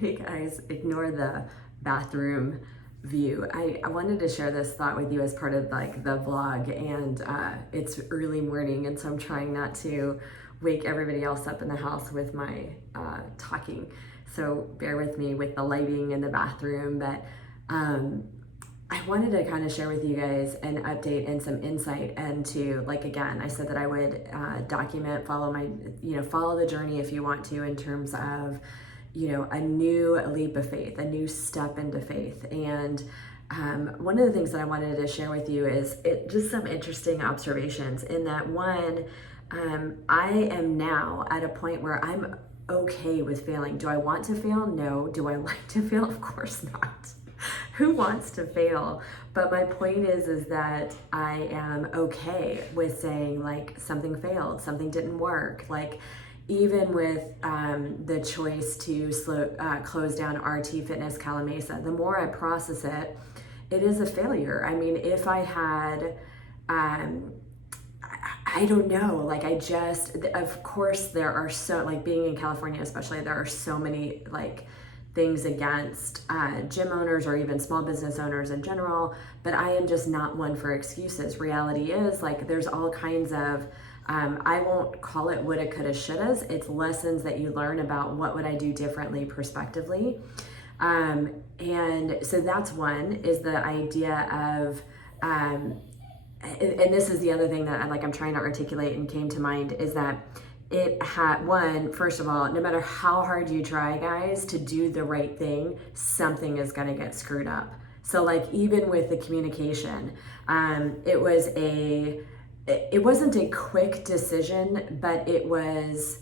Hey guys, ignore the bathroom view. I wanted to share this thought with you as part of like the vlog, and it's early morning, and so I'm trying not to wake everybody else up in the house with my talking. So bear with me with the lighting in the bathroom, but I wanted to kind of share with you guys an update and some insight into, like, again, I said that I would document, follow the journey if you want to, in terms of, a new leap of faith, a new step into faith. And one of the things that I wanted to share with you is just some interesting observations in that one, I am now at a point where I'm okay with failing. Do I want to fail? No. Do I like to fail? Of course not. Who wants to fail? But my point is that I am okay with saying, like, something failed, something didn't work. Like, even with the choice to close down RT Fitness Calimesa, the more I process it, it is a failure. I mean, if I had, I don't know, like, of course there are like, being in California especially, there are so many like things against gym owners or even small business owners in general, but I am just not one for excuses. Reality is, like, there's all kinds of, I won't call it woulda, coulda, shouldas. It's lessons that you learn about what would I do differently prospectively. And so that's one, is the idea of, and this is the other thing that I'm trying to articulate and came to mind, is that first of all, no matter how hard you try, guys, to do the right thing, something is going to get screwed up. So, like, even with the communication, it wasn't a quick decision, but it was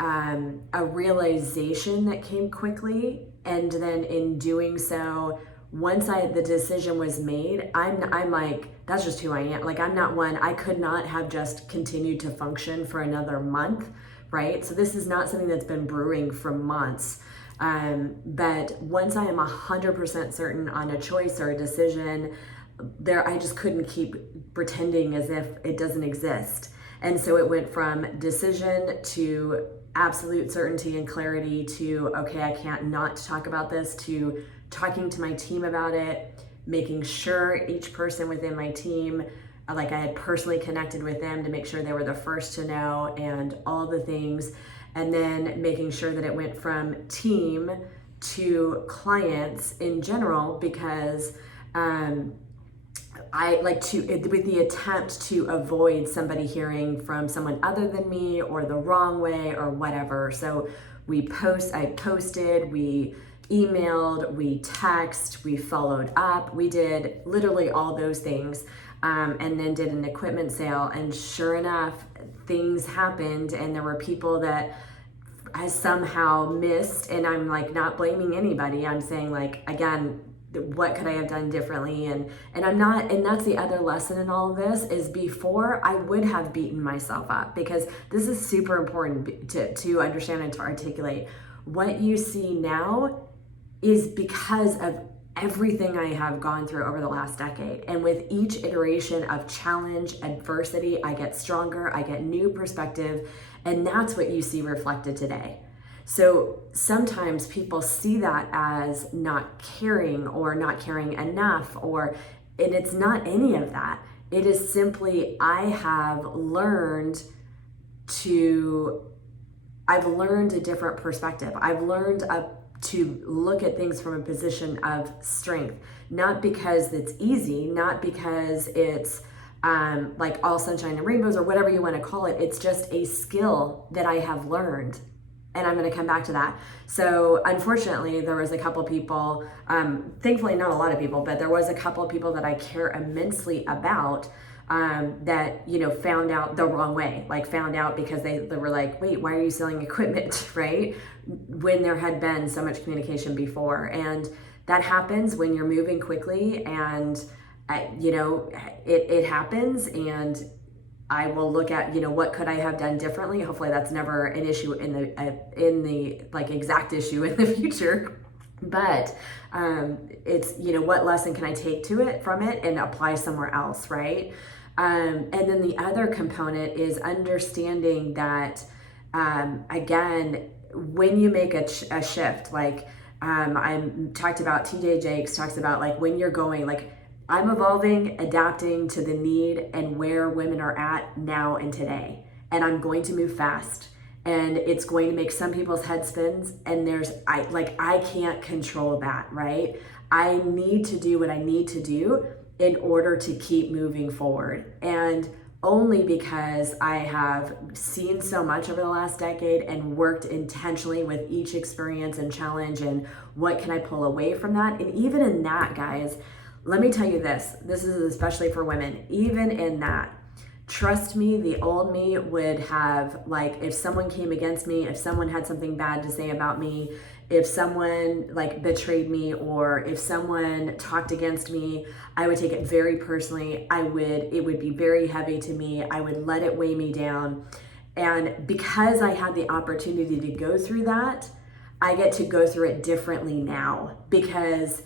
a realization that came quickly. And then in doing so, once the decision was made, I'm like, that's just who I am. Like, I'm not one, I could not have just continued to function for another month, right? So this is not something that's been brewing for months. But once I am 100% certain on a choice or a decision, I just couldn't keep pretending as if it doesn't exist. And so it went from decision to absolute certainty and clarity to, okay, I can't not talk about this, to talking to my team about it, making sure each person within my team, like, I had personally connected with them to make sure they were the first to know, and all the things. And then making sure that it went from team to clients in general, because with the attempt to avoid somebody hearing from someone other than me, or the wrong way, or whatever. So I posted, we emailed, we text, we followed up, we did literally all those things, and then did an equipment sale. And sure enough, things happened, and there were people that I somehow missed, and I'm like, not blaming anybody. I'm saying, like, again, what could I have done differently? And I'm not, and that's the other lesson in all of this, is before I would have beaten myself up, because this is super important to understand and to articulate. What you see now is because of everything I have gone through over the last decade. And with each iteration of challenge, adversity, I get stronger, I get new perspective, and that's what you see reflected today. So sometimes people see that as not caring, or not caring enough, and it's not any of that. It is simply, I've learned a different perspective. I've learned to look at things from a position of strength, not because it's easy, not because it's like all sunshine and rainbows, or whatever you want to call it. It's just a skill that I have learned. And I'm going to come back to that. So unfortunately, there was a couple people, thankfully not a lot of people, but there was a couple of people that I care immensely about, that, found out the wrong way. Like, found out because they were like, wait, why are you selling equipment, right? When there had been so much communication before. And that happens when you're moving quickly, and it happens. And I will look at, what could I have done differently? Hopefully that's never an issue in the like exact issue in the future. But it's, what lesson can I take from it and apply somewhere else, right? And then the other component is understanding that, again, when you make a shift, like, I talked about TJ Jakes talks about like when you're going, like I'm evolving, adapting to the need and where women are at now and today. And I'm going to move fast. And it's going to make some people's head spins. And I can't control that, right? I need to do what I need to do in order to keep moving forward. And only because I have seen so much over the last decade and worked intentionally with each experience and challenge and what can I pull away from that. And even in that, guys, let me tell you this is especially for women, even in that, trust me, the old me would have, like, if someone came against me, if someone had something bad to say about me, if someone like betrayed me, or if someone talked against me, I would take it very personally. It would be very heavy to me. I would let it weigh me down. And because I had the opportunity to go through that, I get to go through it differently now because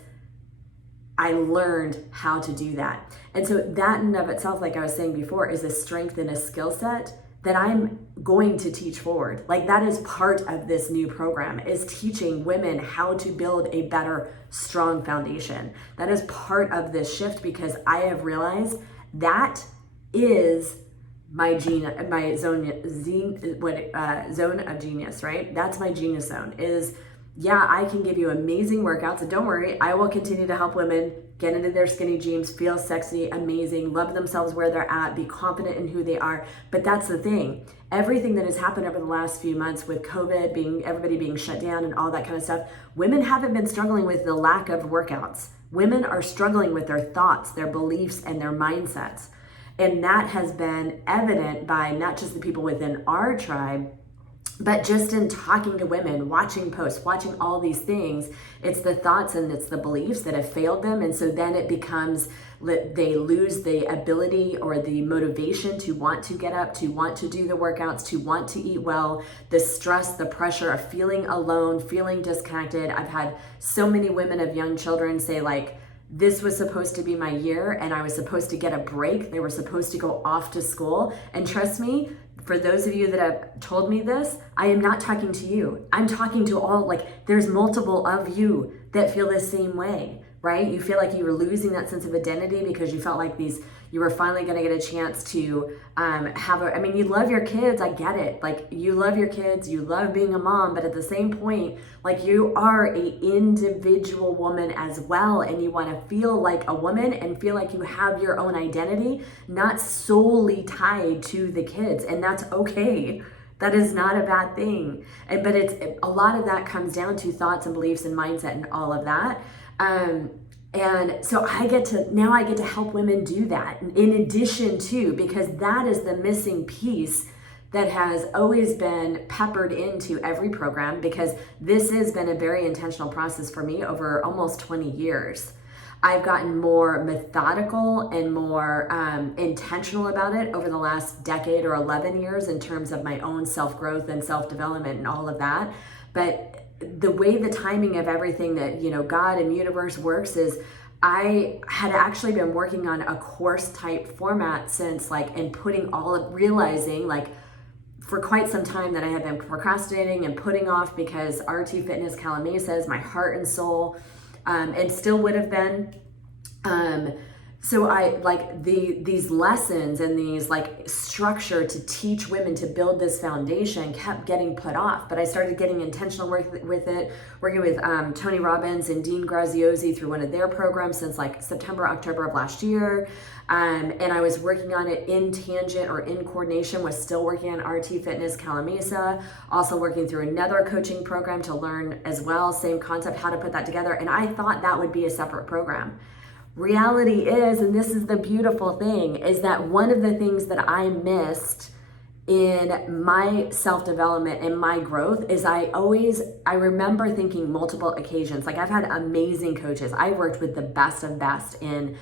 I learned how to do that. And so that in and of itself, like I was saying before, is a strength and a skill set that I'm going to teach forward. Like that is part of this new program, is teaching women how to build a better, strong foundation. That is part of this shift because I have realized that is my zone of genius, right? That's my genius zone is, yeah, I can give you amazing workouts, and don't worry, I will continue to help women get into their skinny jeans, feel sexy, amazing, love themselves where they're at, be confident in who they are. But that's the thing. Everything that has happened over the last few months with COVID, everybody being shut down and all that kind of stuff, women haven't been struggling with the lack of workouts. Women are struggling with their thoughts, their beliefs, and their mindsets. And that has been evident by not just the people within our tribe, but just in talking to women, watching posts, watching all these things, it's the thoughts and it's the beliefs that have failed them. And so then it becomes, they lose the ability or the motivation to want to get up, to want to do the workouts, to want to eat well, the stress, the pressure of feeling alone, feeling disconnected. I've had so many women of young children say like, this was supposed to be my year and I was supposed to get a break. They were supposed to go off to school. And trust me, for those of you that have told me this, I am not talking to you. I'm talking to all, like there's multiple of you that feel the same way, right? You feel like you were losing that sense of identity because you felt like you were finally going to get a chance to you love your kids. I get it. Like you love your kids, you love being a mom, but at the same point, like you are a individual woman as well. And you want to feel like a woman and feel like you have your own identity, not solely tied to the kids. And that's okay. That is not a bad thing. But a lot of that comes down to thoughts and beliefs and mindset and all of that. And so I get to help women do that in addition to, because that is the missing piece that has always been peppered into every program, because this has been a very intentional process for me over almost 20 years. I've gotten more methodical and more intentional about it over the last decade or 11 years in terms of my own self-growth and self-development and all of that. But the way the timing of everything that, God and universe works is I had actually been working on a course type format since realizing for quite some time that I had been procrastinating and putting off, because RT Fitness Calimesa is my heart and soul, and still would have been. So I these lessons and these structure to teach women to build this foundation kept getting put off, but I started getting intentional with it, working with Tony Robbins and Dean Graziosi through one of their programs since September, October of last year. And I was working on it in tangent or in coordination with still working on RT Fitness Calimesa, also working through another coaching program to learn as well, same concept, how to put that together. And I thought that would be a separate program. Reality is, and this is the beautiful thing, is that one of the things that I missed in my self-development and my growth is I remember thinking multiple occasions, I've had amazing coaches. I worked with the best of best in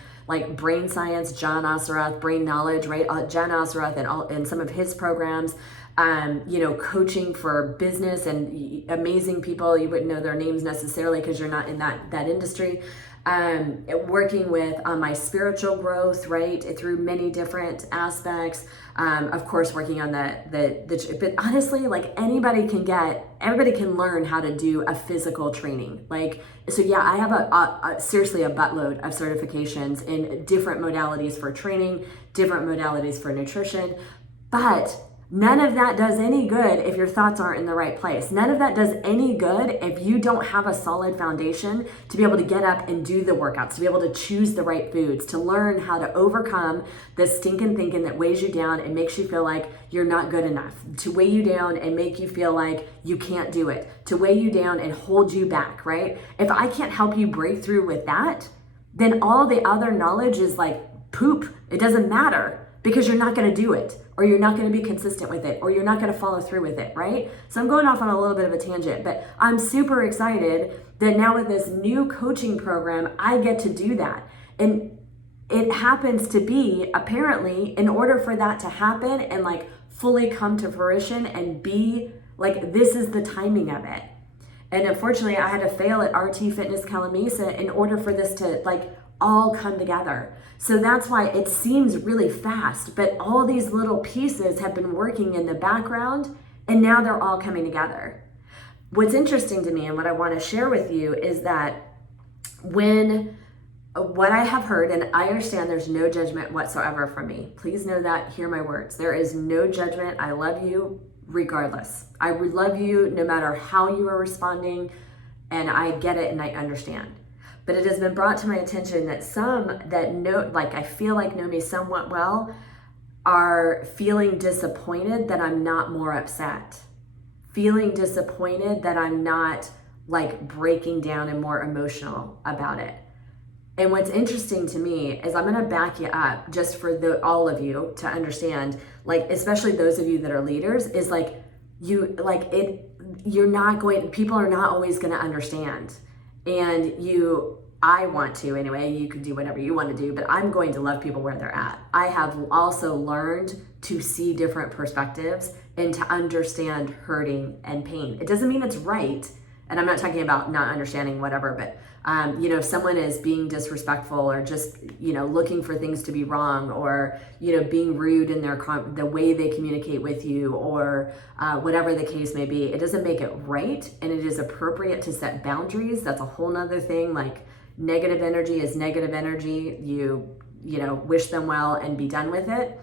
brain science, John Assarath, brain knowledge, right? John Assarath and some of his programs. coaching for business and amazing people. You wouldn't know their names necessarily because you're not in that industry. Working with my spiritual growth, right, through many different aspects. Of course, working on but honestly, like everybody can learn how to do a physical training. I have seriously a buttload of certifications in different modalities for training, different modalities for nutrition, but none of that does any good if your thoughts aren't in the right place. None of that does any good if you don't have a solid foundation to be able to get up and do the workouts, to be able to choose the right foods, to learn how to overcome the stinking thinking that weighs you down and makes you feel like you're not good enough, to weigh you down and make you feel like you can't do it, to weigh you down and hold you back, right? If I can't help you break through with that, then all the other knowledge is like poop. It doesn't matter because you're not going to do it, or you're not going to be consistent with it, or you're not going to follow through with it, right? So I'm going off on a little bit of a tangent, but I'm super excited that now with this new coaching program, I get to do that. And it happens to be, apparently, in order for that to happen and like fully come to fruition and be like, this is the timing of it. And unfortunately, I had to fail at RT Fitness Calimesa in order for this to like all come together. So that's why it seems really fast, but all these little pieces have been working in the background and now they're all coming together. What's interesting to me and what I want to share with you is that what I have heard, and I understand there's no judgment whatsoever from me. Please know that, hear my words. There is no judgment. I love you regardless. I love you no matter how you are responding, and I get it and I understand. But it has been brought to my attention that some that know, like I feel like know me somewhat well, are feeling disappointed that I'm not more upset. Feeling disappointed that I'm not like breaking down and more emotional about it. And what's interesting to me is I'm going to back you up just for all of you to understand, like, especially those of you that are leaders, is like, people are not always going to understand. And I want to anyway, you can do whatever you want to do, but I'm going to love people where they're at. I have also learned to see different perspectives and to understand hurting and pain. It doesn't mean it's right. And I'm not talking about not understanding whatever, but if someone is being disrespectful or just, looking for things to be wrong, or, being rude in the way they communicate with you, or whatever the case may be, it doesn't make it right. And it is appropriate to set boundaries. That's a whole nother thing. Like, negative energy is negative energy. You wish them well and be done with it.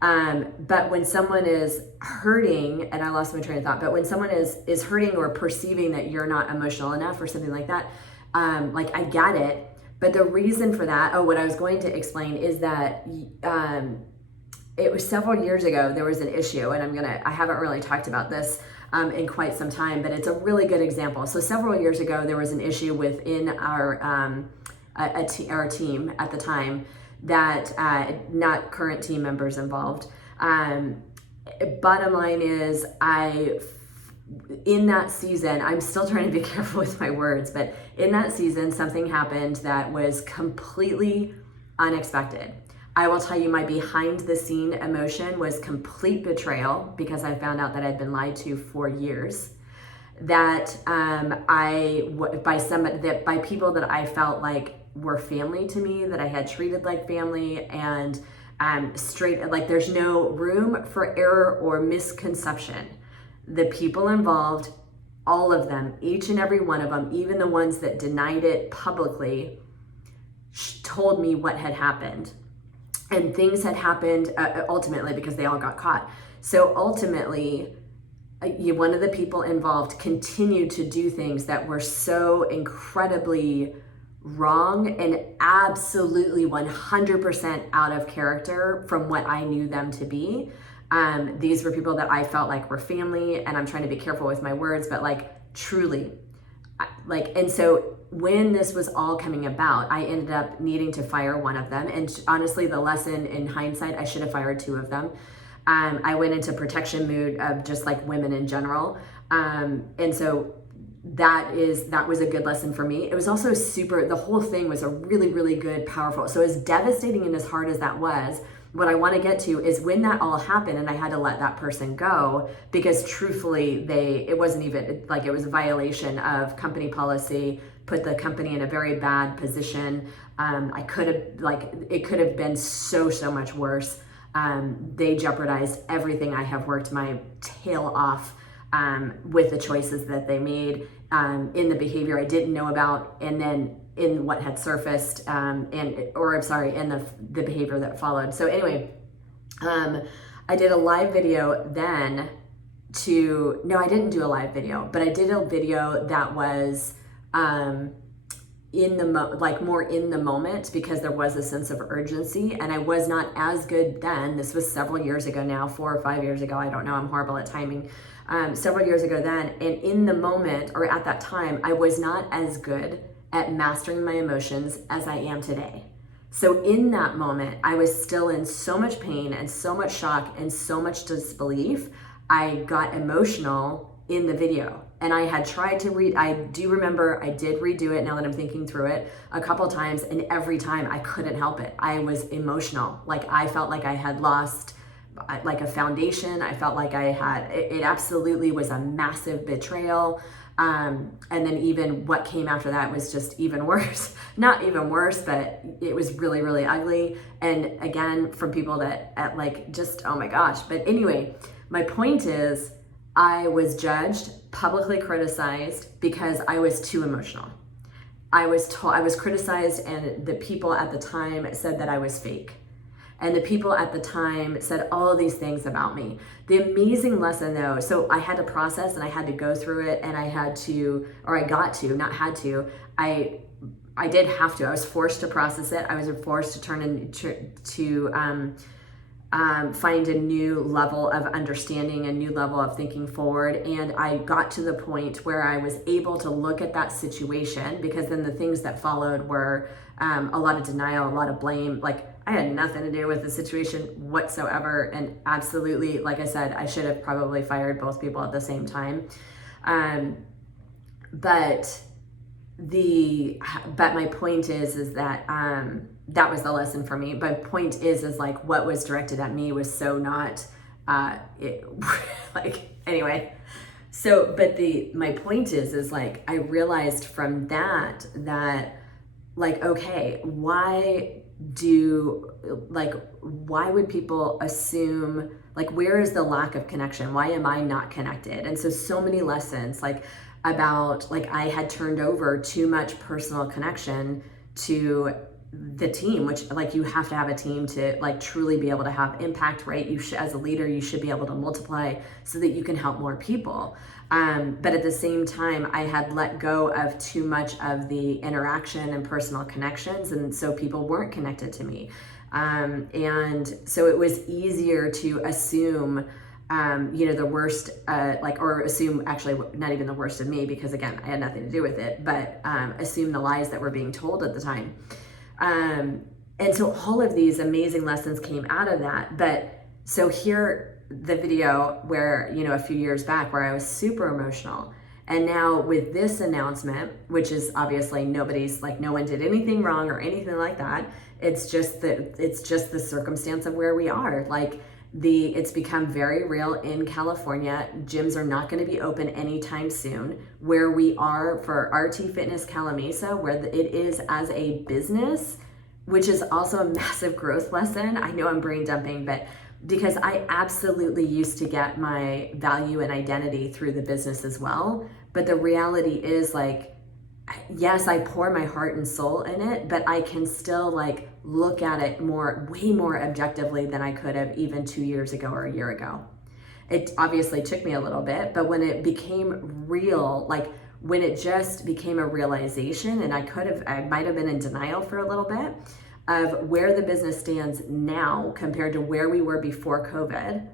But when someone is hurting, and I lost my train of thought, but when someone is hurting or perceiving that you're not emotional enough or something like that, I get it. But the reason for that, what I was going to explain is that it was several years ago, there was an issue, and I haven't really talked about this in quite some time, but it's a really good example. So several years ago, there was an issue within our team at the time that not current team members involved. Bottom line is, in that season, I'm still trying to be careful with my words, but in that season, something happened that was completely unexpected. I will tell you, my behind the scene emotion was complete betrayal, because I found out that I'd been lied to for years. That by people that I felt like were family to me, that I had treated like family, and there's no room for error or misconception. The people involved, all of them, each and every one of them, even the ones that denied it publicly, told me what had happened. And things had happened ultimately because they all got caught. So ultimately, one of the people involved continued to do things that were so incredibly wrong and absolutely 100% out of character from what I knew them to be. These were people that I felt like were family, and I'm trying to be careful with my words, but truly, and so when this was all coming about, I ended up needing to fire one of them. And honestly, the lesson in hindsight, I should have fired two of them. I went into protection mood of just like women in general. And so that was a good lesson for me. It was also the whole thing was a really, really good, powerful. So as devastating and as hard as that was, what I want to get to is when that all happened and I had to let that person go, because truthfully, it wasn't even like, it was a violation of company policy, put the company in a very bad position. I could have, like, it could have been so much worse. They jeopardized everything I have worked my tail off with the choices that they made, in the behavior I didn't know about, and then in what had surfaced, in the behavior that followed. So anyway, I did a live video then I didn't do a live video, but I did a video that was, more in the moment, because there was a sense of urgency, and I was not as good then. This was several years ago now, 4 or 5 years ago. I don't know. I'm horrible at timing. Several years ago then, and in the moment, or at that time, I was not as good at mastering my emotions as I am today. So in that moment, I was still in so much pain and so much shock and so much disbelief. I got emotional in the video, and I had tried to I do remember I did redo it now that I'm thinking through it a couple times, and every time I couldn't help it. I was emotional. Like, I felt like I had lost like a foundation. I felt like it absolutely was a massive betrayal. And then even what came after that was just even worse. Not even worse, but it was really, really ugly. And again, from people that oh my gosh. But anyway, my point is, I was judged, publicly criticized, because I was too emotional. I was criticized, and the people at the time said that I was fake. And the people at the time said all of these things about me. The amazing lesson though, so I had to process and I had to go through it, and I did have to. I was forced to process it. I was forced to find a new level of understanding, a new level of thinking forward. And I got to the point where I was able to look at that situation, because then the things that followed were a lot of denial, a lot of blame. Like, I had nothing to do with the situation whatsoever. And absolutely, like I said, I should have probably fired both people at the same time. But my point is that that was the lesson for me. My point is like, what was directed at me was so not anyway. So, but my point is like, I realized from that like, okay, why would people assume, like, where is the lack of connection? Why am I not connected? And so many lessons, like, about, like, I had turned over too much personal connection to the team, which, like, you have to have a team to, like, truly be able to have impact, right? As a leader, you should be able to multiply so that you can help more people. But at the same time, I had let go of too much of the interaction and personal connections, and so people weren't connected to me. And so it was easier to assume, the worst, or assume, actually not even the worst of me, because again, I had nothing to do with it, but assume the lies that were being told at the time. And so all of these amazing lessons came out of that. But so here, the video where, a few years back, where I was super emotional. And now with this announcement, which is obviously no one did anything wrong or anything like that. It's just the circumstance of where we are. Like, it's become very real in California. Gyms are not going to be open anytime soon. Where we are for RT Fitness Calimesa, where it is as a business, which is also a massive growth lesson. I know I'm brain dumping, but because I absolutely used to get my value and identity through the business as well. But the reality is, like, yes, I pour my heart and soul in it, but I can still, like, look at it way more objectively than I could have even 2 years ago or a year ago. It obviously took me a little bit, but when it became real, like when it just became a realization, and I might have been in denial for a little bit of where the business stands now compared to where we were before COVID,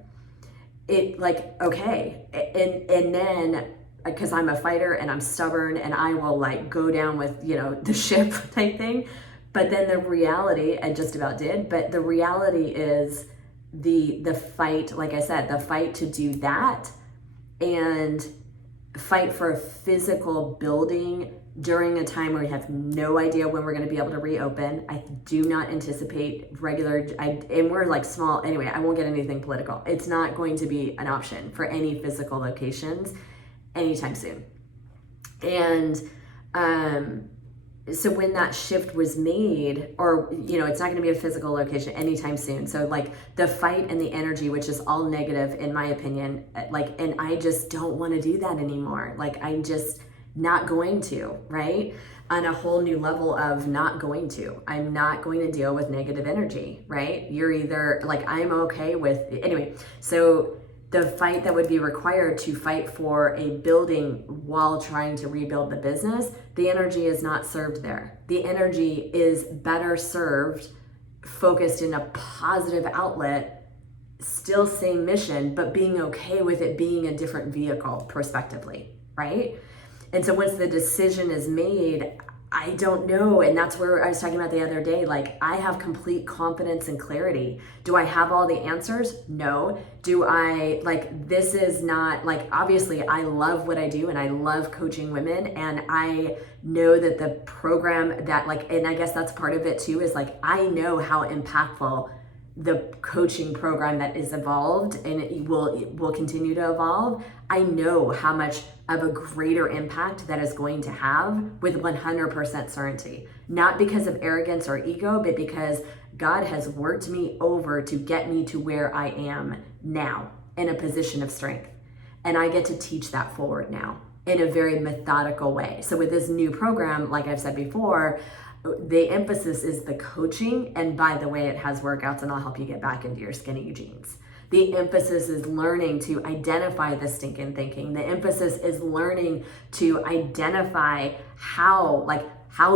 it, like, okay. And then, because I'm a fighter and I'm stubborn and I will, like, go down with, the ship type thing. But then the reality, I just about did, but the reality is the fight, like I said, the fight to do that, and fight for a physical building during a time where we have no idea when we're going to be able to reopen. I do not anticipate and we're like small, anyway, I won't get anything political. It's not going to be an option for any physical locations anytime soon. And so when that shift was made, or, it's not going to be a physical location anytime soon. So like the fight and the energy, which is all negative in my opinion, and I just don't want to do that anymore. Like I'm just not going to, right? On a whole new level of not going to. I'm not going to deal with negative energy, right? You're either like, I'm okay with, anyway. So the fight that would be required to fight for a building while trying to rebuild the business, the energy is not served there. The energy is better served, focused in a positive outlet, still same mission, but being okay with it being a different vehicle prospectively, right? And so once the decision is made, I don't know. And that's where I was talking about the other day. Like, I have complete confidence and clarity. Do I have all the answers? No. Do I, this is not, obviously I love what I do and I love coaching women. And I know that the program that and I guess that's part of it too, is I know how impactful the coaching program that is evolved and it will continue to evolve. I know how much of a greater impact that is going to have with 100% certainty. Not because of arrogance or ego, but because God has worked me over to get me to where I am now in a position of strength. And I get to teach that forward now in a very methodical way. So with this new program, like I've said before, the emphasis is the coaching. And by the way, it has workouts and I'll help you get back into your skinny jeans. The emphasis is learning to identify the stinking thinking. The emphasis is learning to identify how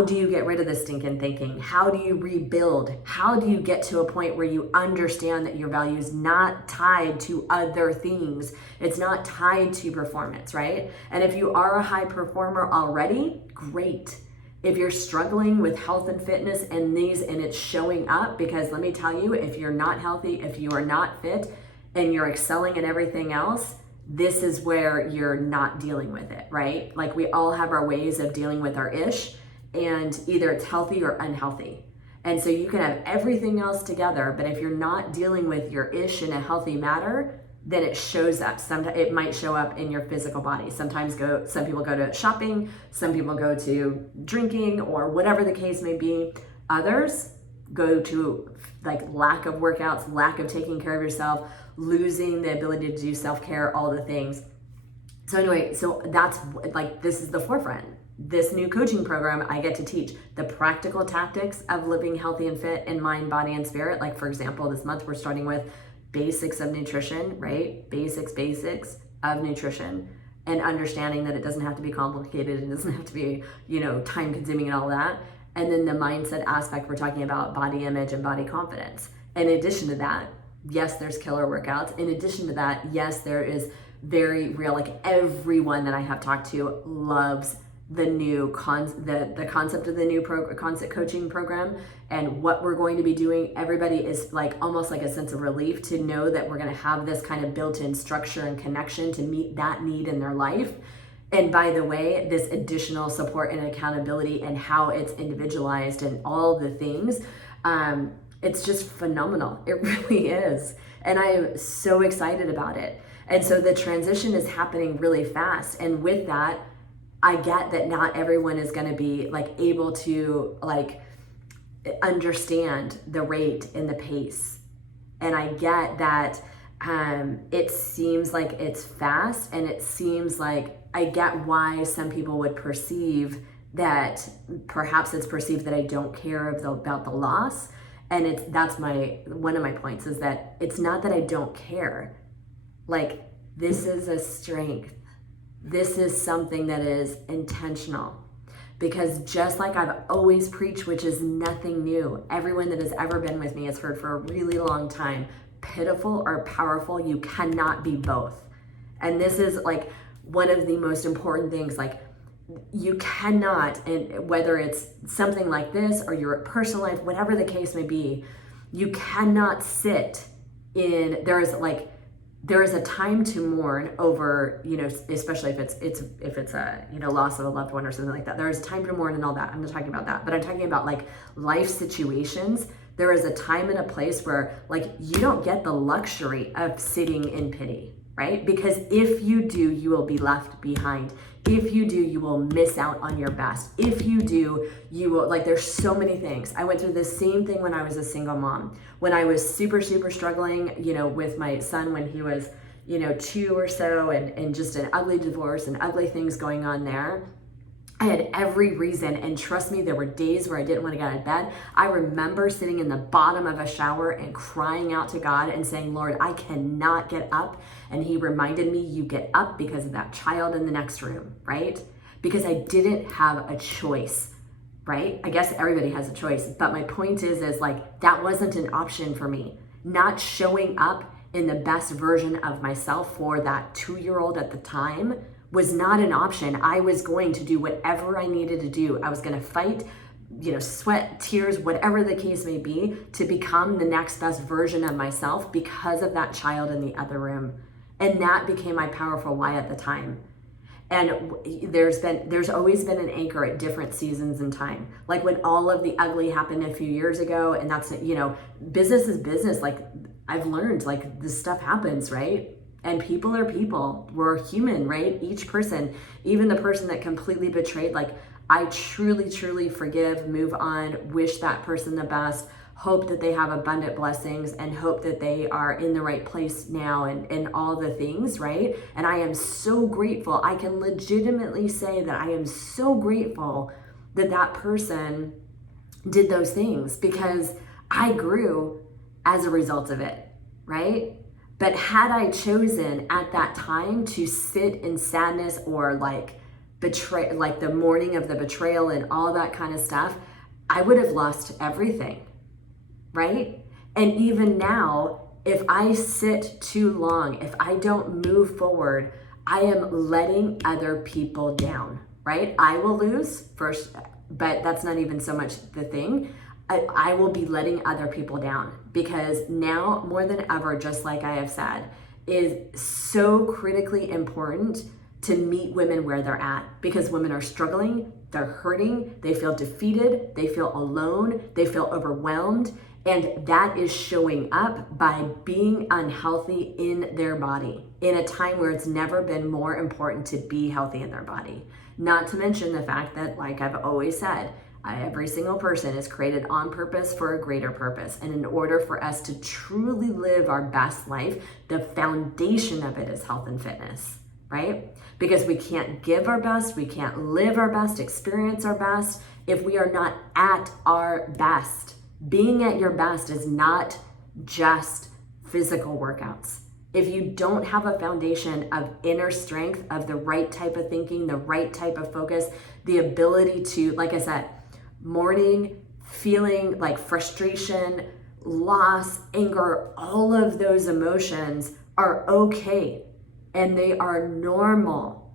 do you get rid of the stinking thinking? How do you rebuild? How do you get to a point where you understand that your value is not tied to other things? It's not tied to performance, right? And if you are a high performer already, great. If you're struggling with health and fitness and it's showing up, because let me tell you, if you're not healthy, if you are not fit and you're excelling in everything else, this is where you're not dealing with it, right? Like we all have our ways of dealing with our ish, and either it's healthy or unhealthy. And so you can have everything else together, but if you're not dealing with your ish in a healthy manner, then it shows up. Sometimes it might show up in your physical body. Some people go to shopping, some people go to drinking or whatever the case may be. Others go to lack of workouts, lack of taking care of yourself, losing the ability to do self-care, all the things. So anyway, so that's this is the forefront. This new coaching program, I get to teach the practical tactics of living healthy and fit in mind, body, and spirit. Like for example, this month we're starting with basics of nutrition, right? Basics of nutrition, and understanding that it doesn't have to be complicated. It doesn't have to be, time consuming and all that. And then the mindset aspect, we're talking about body image and body confidence. In addition to that, yes, there's killer workouts. In addition to that, yes, there is very real, everyone that I have talked to loves the new the concept of the new concept coaching program and what we're going to be doing. Everybody is almost like a sense of relief to know that we're going to have this kind of built-in structure and connection to meet that need in their life. And by the way, this additional support and accountability and how it's individualized and all the things, it's just phenomenal. It really is. And I am so excited about it. And so the transition is happening really fast. And with that, I get that not everyone is going to be able to understand the rate and the pace. And I get that it seems like it's fast, and it seems like I get why some people would perceive that perhaps it's perceived that I don't care about the loss. And that's one of my points, is that it's not that I don't care. This is a strength. This is something that is intentional, because just like I've always preached, which is nothing new, everyone that has ever been with me has heard for a really long time, pitiful or powerful, you cannot be both. And this is one of the most important things, you cannot, and whether it's something like this or your personal life, whatever the case may be, you cannot sit in, there's there is a time to mourn over, especially if it's a, loss of a loved one or something like that. There is a time to mourn and all that. I'm not talking about that, but I'm talking about like life situations. There is a time and a place where like you don't get the luxury of sitting in pity, right? Because if you do, you will be left behind. If you do, you will miss out on your best. If you do, you will, like, there's so many things. I went through the same thing when I was a single mom. When I was super, super struggling, with my son when he was, 2 or so, and just an ugly divorce and ugly things going on there. I had every reason, and trust me, there were days where I didn't want to get out of bed. I remember sitting in the bottom of a shower and crying out to God and saying, Lord, I cannot get up. And he reminded me, you get up because of that child in the next room, right? Because I didn't have a choice, right? I guess everybody has a choice, but my point is like, that wasn't an option for me. Not showing up in the best version of myself for that 2-year-old at the time was not an option. I was going to do whatever I needed to do. I was going to fight, sweat, tears, whatever the case may be, to become the next best version of myself because of that child in the other room. And that became my powerful why at the time. And there's always been an anchor at different seasons in time. Like when all of the ugly happened a few years ago, and that's, business is business. Like I've learned, like this stuff happens, right? And people are people. We're human, right? Each person, even the person that completely betrayed, like I truly, truly forgive, move on, wish that person the best, hope that they have abundant blessings, and hope that they are in the right place now and all the things, right? And I am so grateful. I can legitimately say that I am so grateful that that person did those things because I grew as a result of it, right? But had I chosen at that time to sit in sadness or like the mourning of the betrayal and all that kind of stuff, I would have lost everything, right? And even now, if I sit too long, if I don't move forward, I am letting other people down, right? I will lose first, but that's not even so much the thing. I will be letting other people down because now more than ever, just like I have said, is so critically important to meet women where they're at because women are struggling, they're hurting, they feel defeated, they feel alone, they feel overwhelmed, and that is showing up by being unhealthy in their body in a time where it's never been more important to be healthy in their body. Not to mention the fact that, like I've always said, every single person is created on purpose for a greater purpose. And in order for us to truly live our best life, the foundation of it is health and fitness, right? Because we can't give our best, we can't live our best, experience our best if we are not at our best. Being at your best is not just physical workouts. If you don't have a foundation of inner strength, of the right type of thinking, the right type of focus, the ability to, like I said, mourning, feeling like frustration, loss, anger, all of those emotions are okay and they are normal.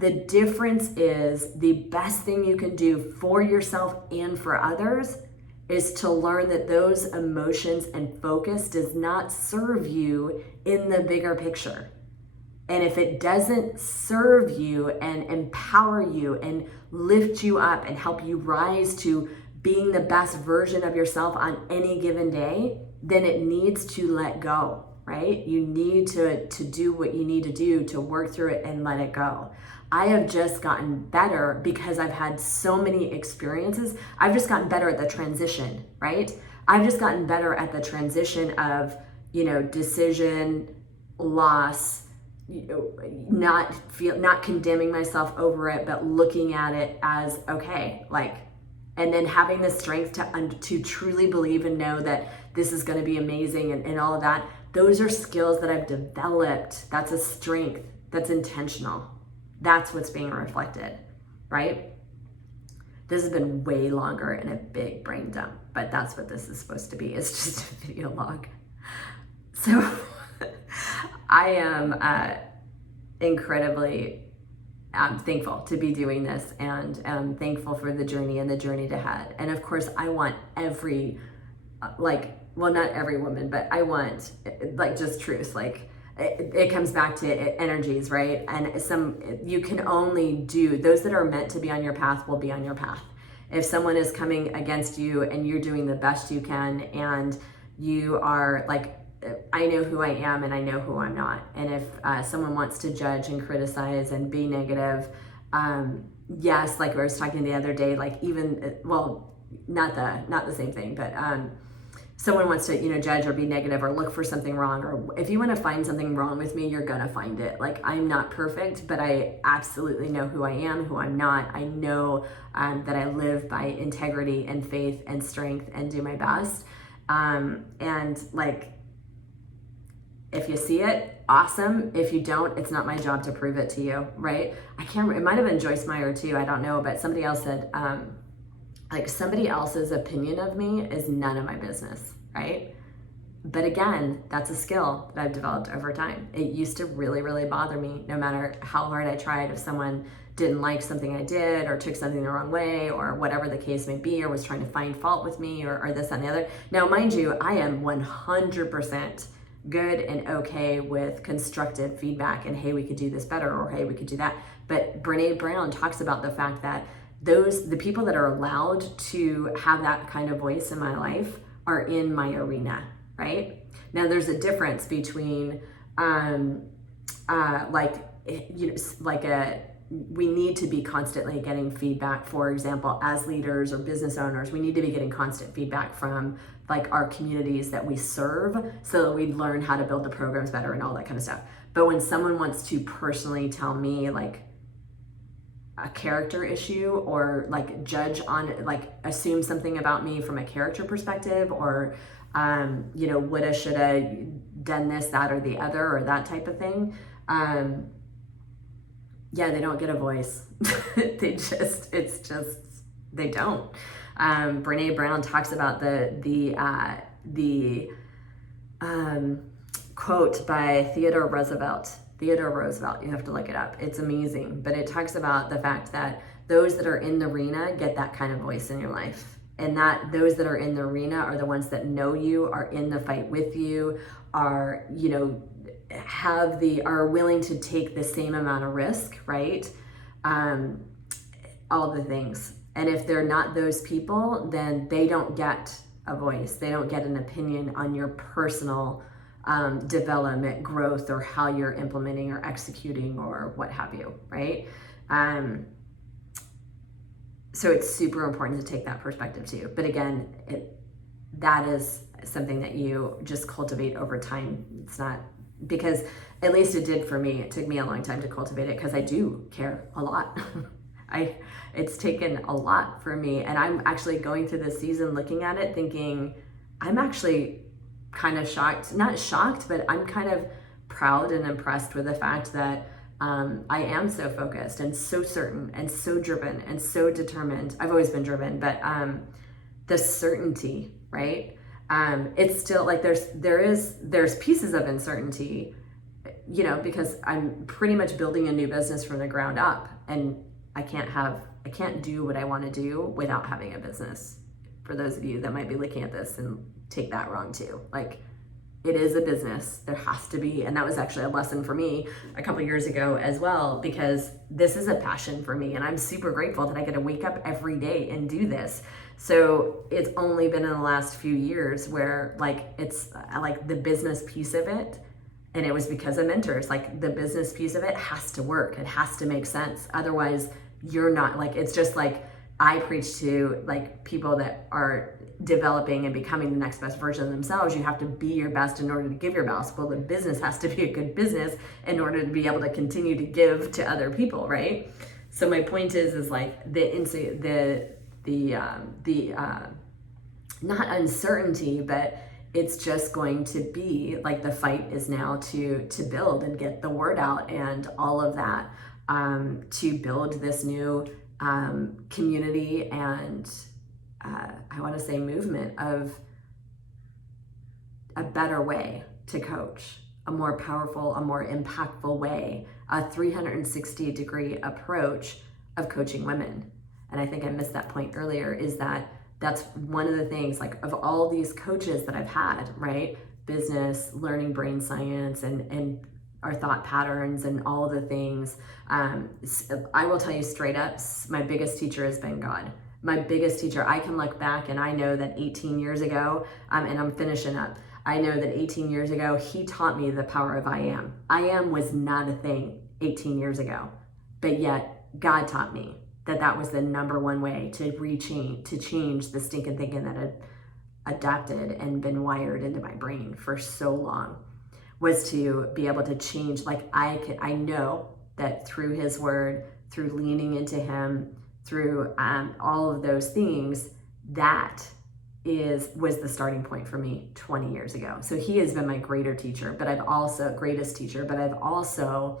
The difference is the best thing you can do for yourself and for others is to learn that those emotions and focus does not serve you in the bigger picture. And if it doesn't serve you and empower you and lift you up and help you rise to being the best version of yourself on any given day, then it needs to let go, right? You need to do what you need to do to work through it and let it go. I have just gotten better because I've had so many experiences. I've just gotten better at the transition, right? I've just gotten better at the transition of, decision, loss, not condemning myself over it, but looking at it as okay, and then having the strength to truly believe and know that this is going to be amazing and all of that. Those are skills that I've developed. That's a strength that's intentional. That's what's being reflected, right? This has been way longer and a big brain dump, but that's what this is supposed to be. It's just a video log. So I am incredibly thankful to be doing this, and I'm thankful for the journey and the journey ahead. And of course, I want every, not every woman, but I want just truth. it comes back to energies, right? And you can only do, those that are meant to be on your path will be on your path. If someone is coming against you and you're doing the best you can, and you are like, I know who I am and I know who I'm not. And if someone wants to judge and criticize and be negative, yes, like I was talking the other day, like even, well, not the same thing, but someone wants to, judge or be negative or look for something wrong, or if you want to find something wrong with me, you're gonna find it. Like, I'm not perfect, but I absolutely know who I am, who I'm not. I know that I live by integrity and faith and strength and do my best. And like, if you see it, awesome. If you don't, it's not my job to prove it to you, right? It might have been Joyce Meyer too, I don't know, but somebody else said, like, somebody else's opinion of me is none of my business, right? But again, that's a skill that I've developed over time. It used to really, really bother me, no matter how hard I tried. If someone didn't like something I did, or took something the wrong way, or whatever the case may be, or was trying to find fault with me, or this, that, and the other. Now, mind you, I am 100% good and okay with constructive feedback and, hey, we could do this better, or hey, we could do that. But Brene Brown talks about the fact that the people that are allowed to have that kind of voice in my life are in my arena, right? Now, there's a difference between we need to be constantly getting feedback. For example, as leaders or business owners, we need to be getting constant feedback from like our communities that we serve, so that we learn how to build the programs better and all that kind of stuff. But when someone wants to personally tell me like a character issue, or like judge on, like assume something about me from a character perspective, or woulda, shoulda, done this, that, or the other, or that type of thing, yeah, they don't get a voice. They don't. Brene Brown talks about the quote by Theodore Roosevelt, you have to look it up. It's amazing. But it talks about the fact that those that are in the arena get that kind of voice in your life. And that those that are in the arena are the ones that know you, are in the fight with you, are, are willing to take the same amount of risk, right? All the things. And if they're not those people, then they don't get a voice. They don't get an opinion on your personal development, growth, or how you're implementing or executing or what have you, right? So it's super important to take that perspective too. But again, that is something that you just cultivate over time. It's not, because at least it did for me. It took me a long time to cultivate it, because I do care a lot. It's taken a lot for me, and I'm actually going through this season looking at it thinking, I'm actually kind of not shocked, but I'm kind of proud and impressed with the fact that I am so focused and so certain and so driven and so determined. I've always been driven, but the certainty, right? It's still like there's pieces of uncertainty, because I'm pretty much building a new business from the ground up, and I can't do what I want to do without having a business. For those of you that might be looking at this and take that wrong too, like, it is a business. There has to be, and that was actually a lesson for me a couple years ago as well, because this is a passion for me, and I'm super grateful that I get to wake up every day and do this. So it's only been in the last few years where like it's like the business piece of it, and it was because of mentors. Like, the business piece of it has to work. It has to make sense. Otherwise, you're not, like, it's just like I preach to like people that are developing and becoming the next best version of themselves. You have to be your best in order to give your best. Well, the business has to be a good business in order to be able to continue to give to other people, right? So my point is like the not uncertainty, but it's just going to be like the fight is now to build and get the word out and all of that, to build this new community and I want to say movement of a better way to coach, a more powerful, a more impactful way, a 360-degree approach of coaching women. And I think I missed that point earlier, is that that's one of the things, like, of all these coaches that I've had, right? Business, learning brain science, and our thought patterns and all the things. I will tell you straight up, my biggest teacher has been God. My biggest teacher, I can look back and I know that 18 years ago, and I'm finishing up, I know that 18 years ago, he taught me the power of I am. I am was not a thing 18 years ago, but yet God taught me that was the number one way to change the stinking thinking that had adapted and been wired into my brain for so long, was to be able to change. Like I know that through his word, through leaning into him, through all of those things, that was the starting point for me 20 years ago. So he has been my greatest teacher, but I've also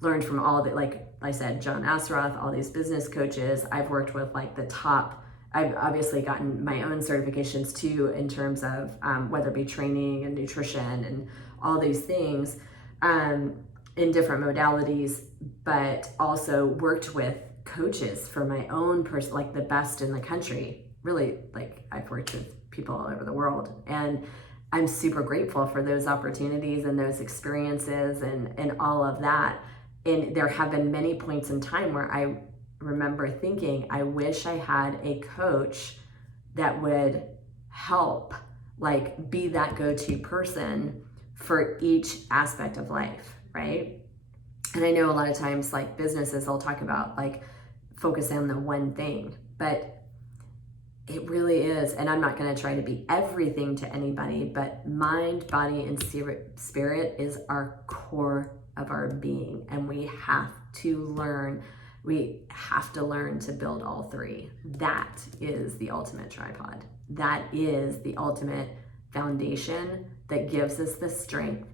learned from all the, like I said, John Assaraf, all these business coaches. I've worked with like the top. I've obviously gotten my own certifications too, in terms of whether it be training and nutrition and all these things in different modalities, but also worked with coaches for my own person, like the best in the country. Really, like I've worked with people all over the world, and I'm super grateful for those opportunities and those experiences and all of that. And there have been many points in time where I remember thinking, I wish I had a coach that would help, like be that go-to person for each aspect of life, right? And I know a lot of times, like businesses, they'll talk about like focus on the one thing, but it really is, and I'm not going to try to be everything to anybody, but mind, body, and spirit is our core of our being, and we have to learn to build all three. That is the ultimate tripod. That is the ultimate foundation that gives us the strength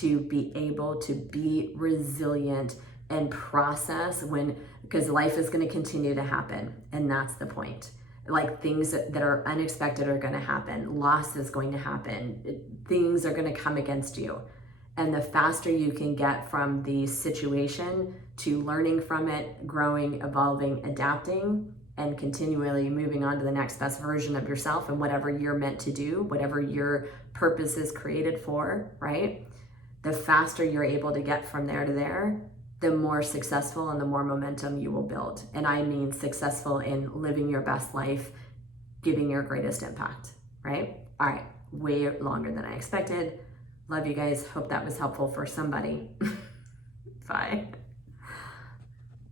to be able to be resilient and process because life is going to continue to happen, and that's the point. Like things that are unexpected are going to happen. Loss is going to happen. Things are going to come against you. And the faster you can get from the situation to learning from it, growing, evolving, adapting, and continually moving on to the next best version of yourself and whatever you're meant to do, whatever your purpose is created for, right? The faster you're able to get from there to there, the more successful and the more momentum you will build. And I mean successful in living your best life, giving your greatest impact, right? All right, way longer than I expected. Love you guys. Hope that was helpful for somebody. Bye.